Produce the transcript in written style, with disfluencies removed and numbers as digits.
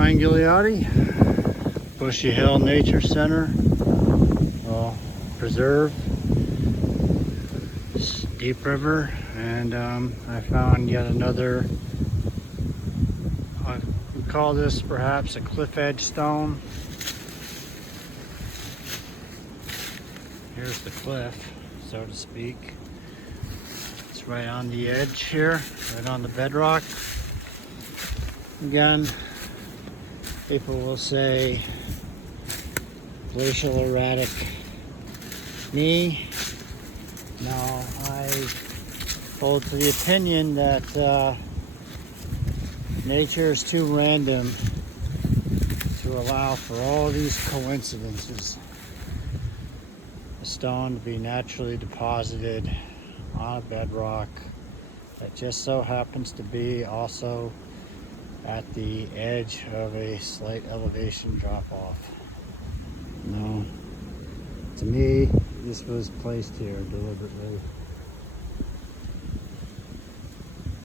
Brian Ghilliotti, Bushy Hill Nature Center, preserve, deep river, and I found yet another, we call this perhaps a cliff edge stone. Here's the cliff, so to speak. It's right on the edge here, right on the bedrock. Again, people will say glacial erratic knee. Now, I hold to the opinion that nature is too random to allow for all these coincidences. A stone to be naturally deposited on a bedrock that just so happens to be also at the edge of a slight elevation drop off. No, to me, this was placed here deliberately.